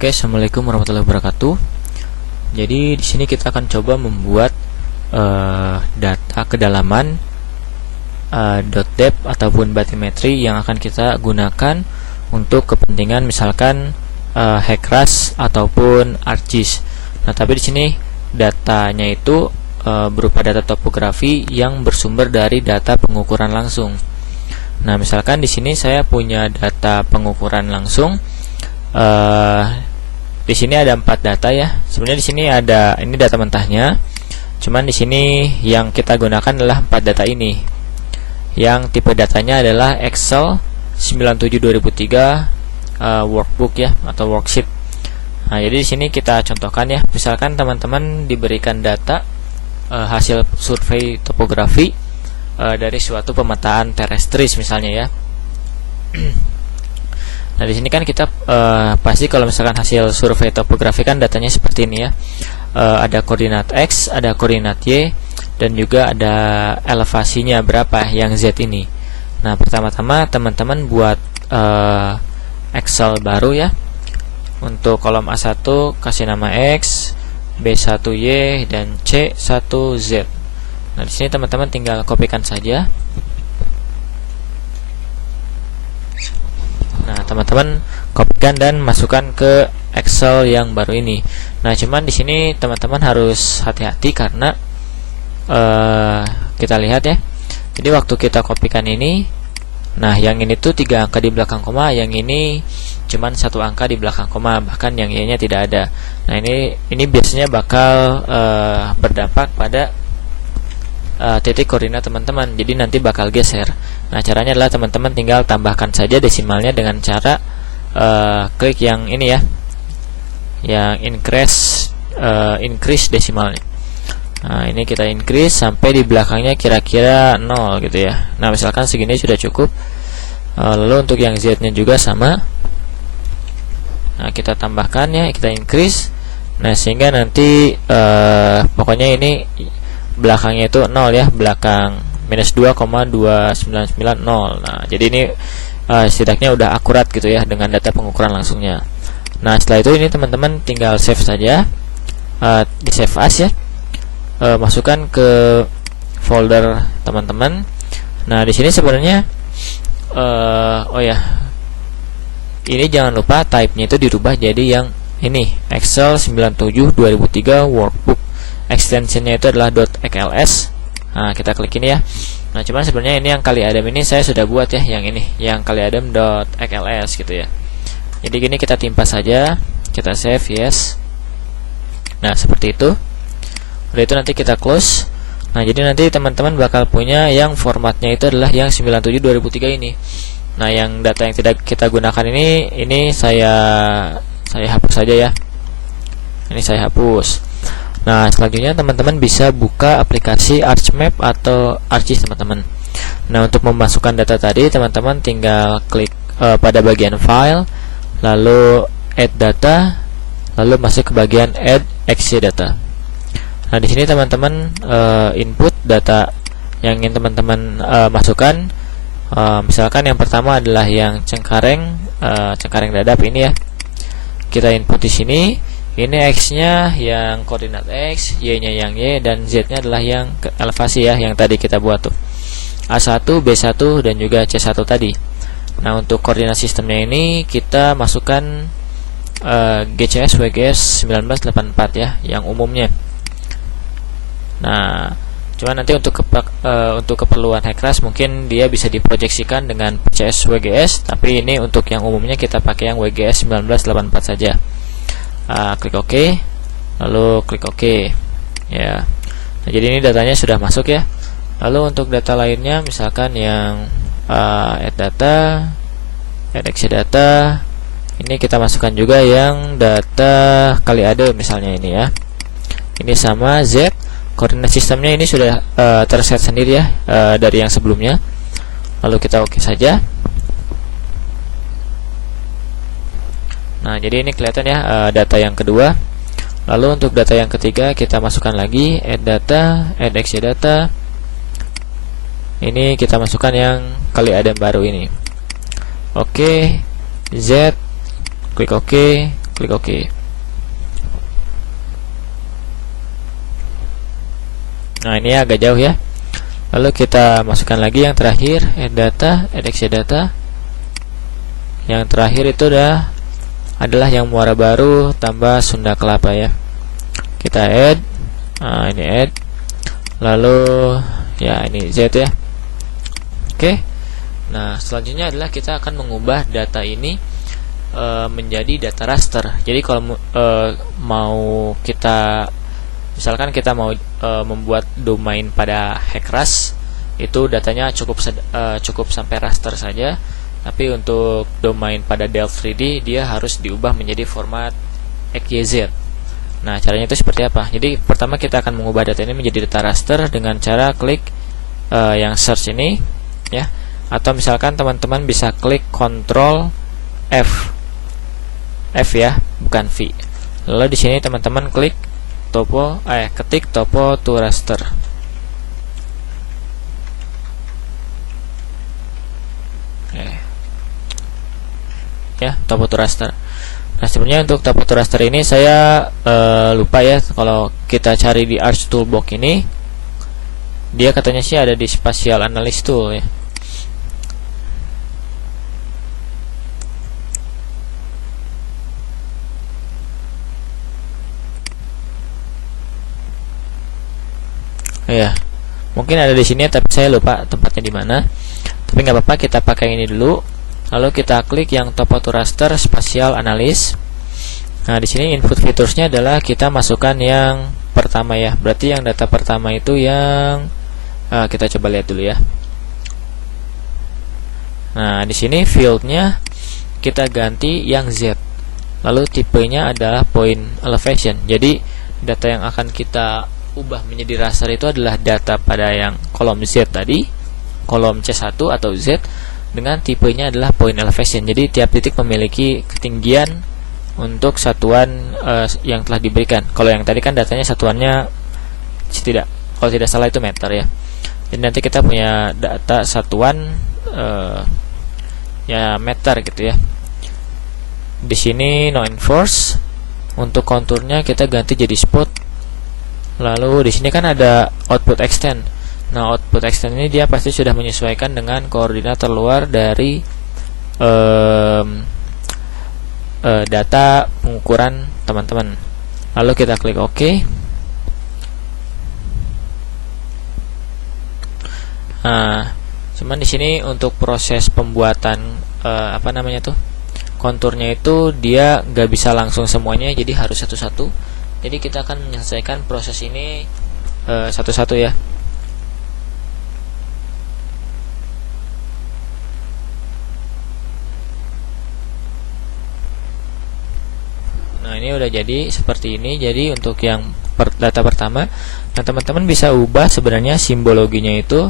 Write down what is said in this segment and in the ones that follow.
Oke, assalamualaikum warahmatullahi wabarakatuh. Jadi di sini kita akan coba membuat data kedalaman .depth ataupun bathymetry yang akan kita gunakan untuk kepentingan misalkan HEC-RAS ataupun ArcGIS. Nah, tapi di sini datanya itu berupa data topografi yang bersumber dari data pengukuran langsung. Nah, misalkan di sini saya punya data pengukuran langsung. Di sini ada 4 data ya. Sebenarnya di sini ada ini data mentahnya. Cuman di sini yang kita gunakan adalah 4 data ini. Yang tipe datanya adalah Excel 97/2003 workbook ya atau worksheet. Nah, jadi di sini kita contohkan ya. Misalkan teman-teman diberikan data hasil survei topografi dari suatu pemetaan terrestris misalnya ya. Nah, di sini kan kita pasti kalau misalkan hasil survei topografi kan datanya seperti ini ya. Ada koordinat X, ada koordinat Y, dan juga ada elevasinya berapa yang Z ini. Nah, pertama-tama teman-teman buat Excel baru ya. Untuk kolom A1 kasih nama X, B1Y, dan C1Z. Nah, di sini teman-teman tinggal kopikan saja. Nah, teman-teman kopikan dan masukkan ke Excel yang baru ini. Nah, cuman di sini teman-teman harus hati-hati karena kita lihat ya. Jadi waktu kita kopikan ini, nah yang ini tuh 3 angka di belakang koma, yang ini cuman 1 angka di belakang koma, bahkan yang Y-nya tidak ada. Nah, ini biasanya bakal berdampak pada titik koordinat teman-teman, jadi nanti bakal geser. Nah, caranya adalah teman-teman tinggal tambahkan saja desimalnya dengan cara klik yang ini ya, yang increase desimalnya. Nah, ini kita increase sampai di belakangnya kira-kira 0 gitu ya. Nah, misalkan segini sudah cukup. Lalu untuk yang Z nya juga sama. Nah, kita tambahkan ya, kita increase. Nah, sehingga nanti pokoknya ini belakangnya itu 0 ya, belakang minus 2,2990. Nah, jadi ini setidaknya udah akurat gitu ya dengan data pengukuran langsungnya. Nah, setelah itu ini teman-teman tinggal save saja, di save as ya, masukkan ke folder teman-teman. Nah, di sini sebenarnya oh ya, ini jangan lupa type-nya itu dirubah jadi yang ini Excel 97/2003 workbook. Extensionnya itu adalah .xls. Nah, kita klik ini ya. Nah, cuman sebenarnya ini yang kali Adam ini saya sudah buat ya, yang ini, yang kali Adam .xls gitu ya. Jadi gini kita timpa saja, kita save yes. Nah, seperti itu. Udah itu nanti kita close. Nah, jadi nanti teman-teman bakal punya yang formatnya itu adalah yang 97/2003 ini. Nah, yang data yang tidak kita gunakan ini saya hapus saja ya. Ini saya hapus. Nah, selanjutnya teman-teman bisa buka aplikasi ArcMap atau ArcGIS teman-teman. Nah, untuk memasukkan data tadi teman-teman tinggal klik pada bagian file, lalu add data, lalu masuk ke bagian add XY data. Nah, di sini teman-teman input data yang ingin teman-teman masukkan. Misalkan yang pertama adalah yang Cengkareng dadap ini ya. Kita input di sini. Ini X-nya yang koordinat X, Y-nya yang Y, dan Z-nya adalah yang elevasi ya, yang tadi kita buat tuh. A1, B1, dan juga C1 tadi. Nah, untuk koordinat sistemnya ini kita masukkan GCS WGS 1984 ya, yang umumnya. Nah, cuma nanti untuk keperluan HEC-RAS mungkin dia bisa diproyeksikan dengan PCS WGS, tapi ini untuk yang umumnya kita pakai yang WGS 1984 saja. Klik OK, lalu klik OK ya. Nah, jadi ini datanya sudah masuk ya. Lalu untuk data lainnya misalkan yang add data, add XY data, ini kita masukkan juga yang data kali ada misalnya ini ya. Ini sama Z, koordinat sistemnya ini sudah terset sendiri ya dari yang sebelumnya. Lalu kita OK saja. Nah, jadi ini kelihatan ya data yang kedua. Lalu untuk data yang ketiga kita masukkan lagi add data, add XY data. Ini kita masukkan yang kali Adam baru ini. Oke, Z, klik OK, klik OK. Nah, ini agak jauh ya. Lalu kita masukkan lagi yang terakhir, add data, add exit data. Yang terakhir itu adalah yang muara baru tambah Sunda Kelapa ya. Kita add, nah ini add, lalu ya ini Z ya. Oke. Nah, selanjutnya adalah kita akan mengubah data ini menjadi data raster. Jadi kalau mau kita, misalkan kita mau membuat domain pada Hackrust, itu datanya cukup sampai raster saja. Tapi untuk domain pada Delft 3D dia harus diubah menjadi format XYZ. Nah, caranya itu seperti apa? Jadi pertama kita akan mengubah data ini menjadi data raster dengan cara klik yang search ini ya. Atau misalkan teman-teman bisa klik Ctrl F ya, bukan V. Lalu di sini teman-teman klik ketik topo to raster. Ya, topo to raster. Nah, sebenarnya untuk topo to raster ini saya lupa ya, kalau kita cari di Arch Toolbox ini dia katanya sih ada di Spatial Analysis Tool ya. Ya, mungkin ada di sini tapi saya lupa tempatnya di mana. Tapi nggak apa-apa, kita pakai ini dulu. Lalu kita klik yang topo to raster Spatial Analysis. Nah, di sini input featuresnya adalah kita masukkan yang pertama ya. Berarti yang data pertama itu yang kita coba lihat dulu ya. Nah, di sini fieldnya kita ganti yang Z. Lalu tipenya adalah point elevation. Jadi data yang akan kita ubah menjadi raster itu adalah data pada yang kolom Z tadi, kolom C1 atau Z, dengan tipenya adalah point elevation. Jadi tiap titik memiliki ketinggian untuk satuan yang telah diberikan. Kalau yang tadi kan datanya satuannya kalau tidak salah itu meter ya. Jadi nanti kita punya data satuan ya meter gitu ya. Di sini no enforce. Untuk konturnya kita ganti jadi spot. Lalu di sini kan ada output extend. Nah, output extend ini dia pasti sudah menyesuaikan dengan koordinat terluar dari data pengukuran teman-teman. Lalu kita klik OK. Nah, cuman di sini untuk proses pembuatan konturnya itu dia nggak bisa langsung semuanya, jadi harus satu-satu. Jadi kita akan menyelesaikan proses ini satu-satu ya. Nah, ini udah jadi seperti ini. Jadi untuk yang data pertama, nah teman-teman bisa ubah sebenarnya simbologinya itu.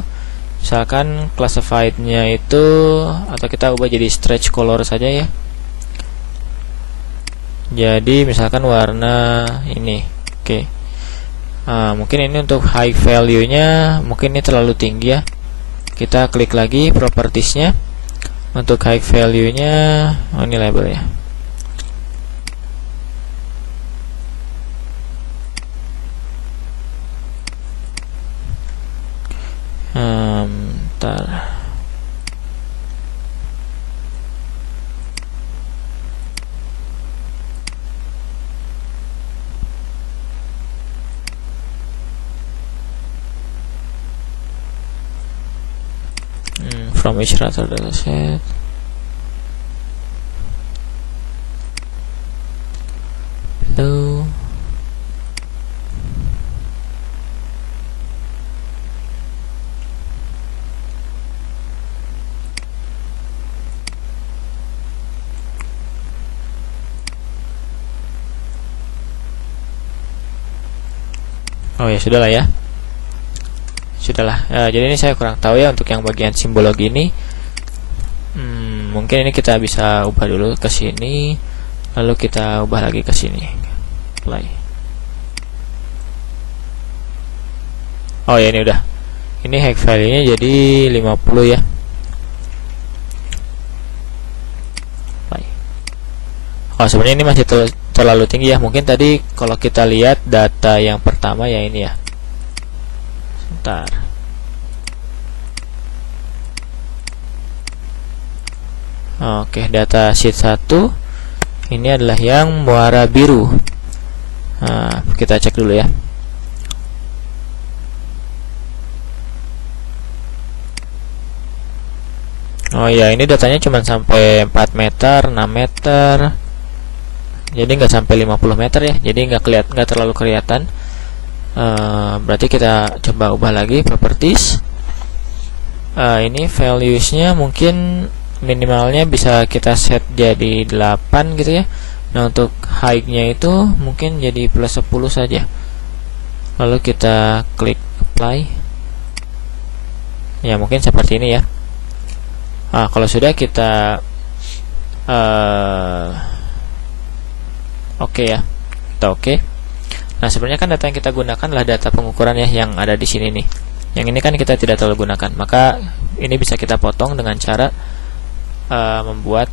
Misalkan classified-nya itu, atau kita ubah jadi stretch color saja ya. Jadi misalkan warna ini, oke. Mungkin ini untuk high value-nya, mungkin ini terlalu tinggi ya. Kita klik lagi properties-nya. Untuk high value-nya, ini label ya. Bentar. From each router dataset. Hello. Oh ya, sudahlah ya. Sudahlah. Jadi ini saya kurang tahu ya untuk yang bagian simbologi ini. Mungkin ini kita bisa ubah dulu ke sini, lalu kita ubah lagi ke sini. Play. Oh ya, ini udah. Ini hack value-nya jadi 50 ya. Play. Oh, sebenarnya ini masih terlalu tinggi ya. Mungkin tadi kalau kita lihat data yang pertama ya ini ya. Sebentar. Oke, data sheet 1 ini adalah yang muara biru. Nah, kita cek dulu ya. Oh ya, ini datanya cuma sampai 4 meter, 6 meter. Jadi nggak sampai 50 meter ya. Jadi nggak terlalu kelihatan. Berarti kita coba ubah lagi properties. Ini values-nya mungkin minimalnya bisa kita set jadi 8 gitu ya. Nah, untuk height-nya itu mungkin jadi plus 10 saja. Lalu kita klik apply. Ya, mungkin seperti ini ya. Nah, kalau sudah kita oke ya, kita oke. Nah, sebenarnya kan data yang kita gunakan adalah data pengukuran ya, yang ada di sini nih. Yang ini kan kita tidak terlalu gunakan, maka ini bisa kita potong dengan cara membuat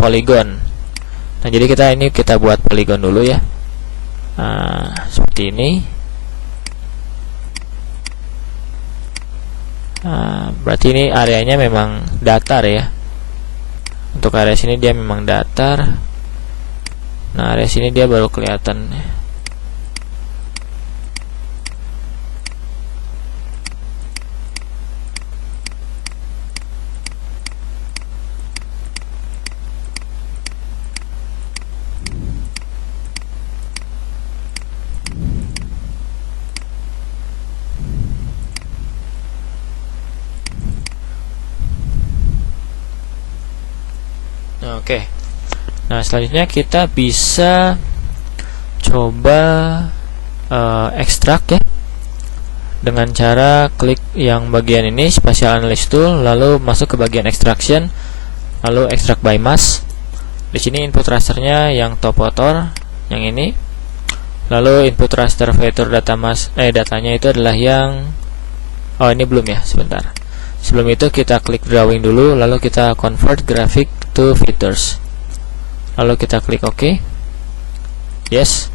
poligon. Nah, jadi kita buat poligon dulu ya. Seperti ini. Berarti ini areanya memang datar ya. Untuk area sini dia memang datar. Nah, area sini dia baru kelihatan. Oke. Nah, selanjutnya kita bisa coba ekstrak ya, dengan cara klik yang bagian ini spatial analysis tool, lalu masuk ke bagian extraction, lalu extract by mass. Di sini input rasternya yang top rotor yang ini, lalu input raster vector data mass datanya itu adalah yang ini belum ya, sebentar. Sebelum itu kita klik drawing dulu, lalu kita convert graphic to features, lalu kita klik OK. Yes.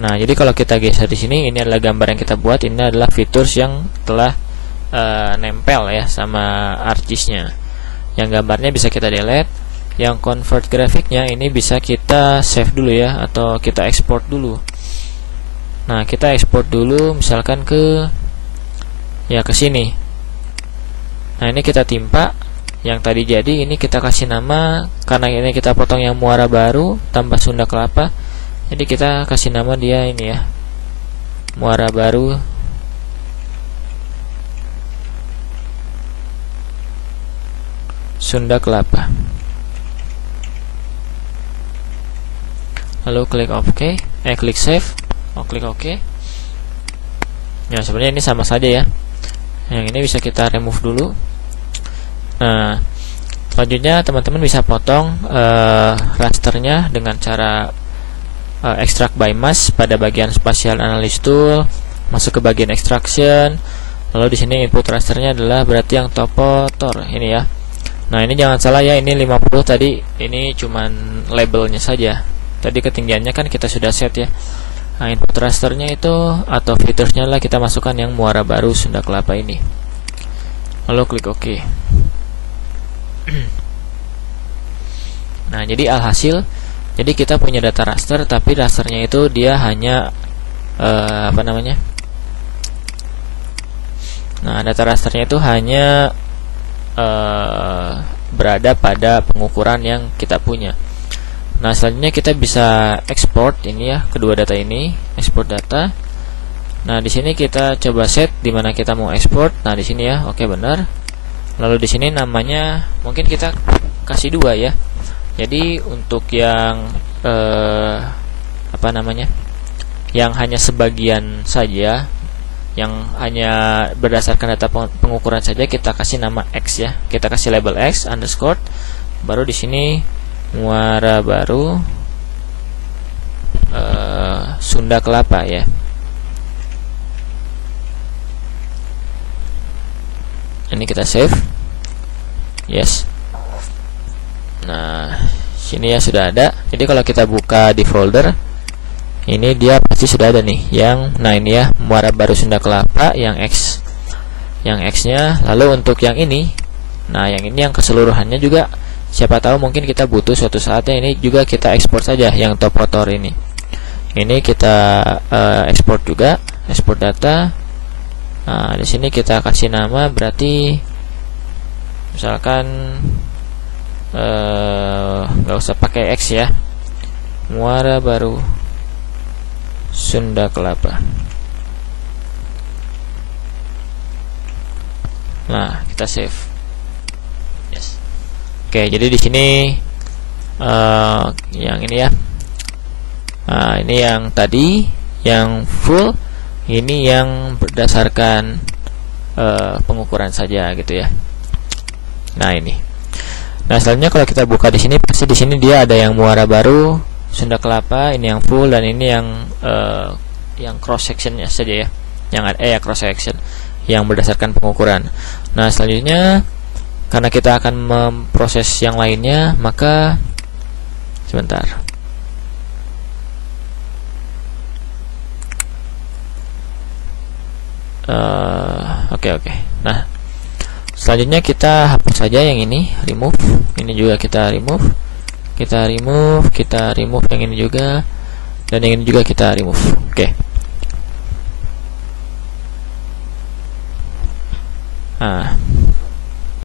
Nah, jadi kalau kita geser di sini, ini adalah gambar yang kita buat. Ini adalah features yang telah nempel ya sama artisnya. Yang gambarnya bisa kita delete. Yang convert grafiknya ini bisa kita save dulu ya, atau kita export dulu. Nah, kita export dulu misalkan ke sini. Nah, ini kita timpa yang tadi jadi, ini kita kasih nama, karena ini kita potong yang muara baru tambah Sunda Kelapa, jadi kita kasih nama dia ini ya, muara baru Sunda Kelapa. Lalu klik OK, klik save, klik OK. Ya, sebenarnya ini sama saja ya. Yang ini bisa kita remove dulu. Nah, selanjutnya teman-teman bisa potong rasternya dengan cara extract by mass pada bagian spatial analysis tool, masuk ke bagian extraction, lalu di sini input rasternya adalah berarti yang top rotor ini ya. Nah, ini jangan salah ya, ini 50 tadi, ini cuman labelnya saja. Tadi ketinggiannya kan kita sudah set ya. Nah, input rasternya itu atau featuresnya lah kita masukkan yang muara baru Sunda Kelapa ini. Lalu klik OK. Nah, jadi alhasil, jadi kita punya data raster, tapi rasternya itu dia hanya Nah, data rasternya itu hanya berada pada pengukuran yang kita punya. Nah, selanjutnya kita bisa export ini ya, kedua data ini, export data. Nah, di sini kita coba set di mana kita mau export. Nah, di sini ya, oke benar. Lalu di sini namanya mungkin kita kasih dua ya. Jadi untuk yang yang hanya sebagian saja, yang hanya berdasarkan data pengukuran saja, kita kasih nama X ya. Kita kasih label X underscore. Baru di sini muara baru Sunda Kelapa ya. Ini kita save. Yes. Nah, sini ya sudah ada. Jadi kalau kita buka di folder ini dia pasti sudah ada nih yang, nah ini ya, Muara Baru Sunda Kelapa yang X, yang X-nya. Lalu untuk yang ini, nah yang ini yang keseluruhannya juga, siapa tahu mungkin kita butuh suatu saatnya, ini juga kita ekspor saja yang top rotor ini. Ini kita ekspor juga, ekspor data. Nah, di sini kita kasih nama, berarti misalkan nggak usah pakai X ya, Muara Baru Sunda Kelapa. Nah, kita save. Yes. Oke, jadi di sini yang ini ya. Nah, ini yang tadi yang full, ini yang berdasarkan pengukuran saja gitu ya. Nah, ini. Nah, selanjutnya kalau kita buka di sini, pasti di sini dia ada yang Muara Baru Sunda Kelapa, ini yang full, dan ini yang cross sectionnya saja ya. Yang ada ya cross section yang berdasarkan pengukuran. Nah, selanjutnya karena kita akan memproses yang lainnya, maka sebentar. Oke. Nah, selanjutnya kita hapus saja yang ini, remove. Ini juga kita remove. Kita remove yang ini juga, dan yang ini juga kita remove. Oke. Nah,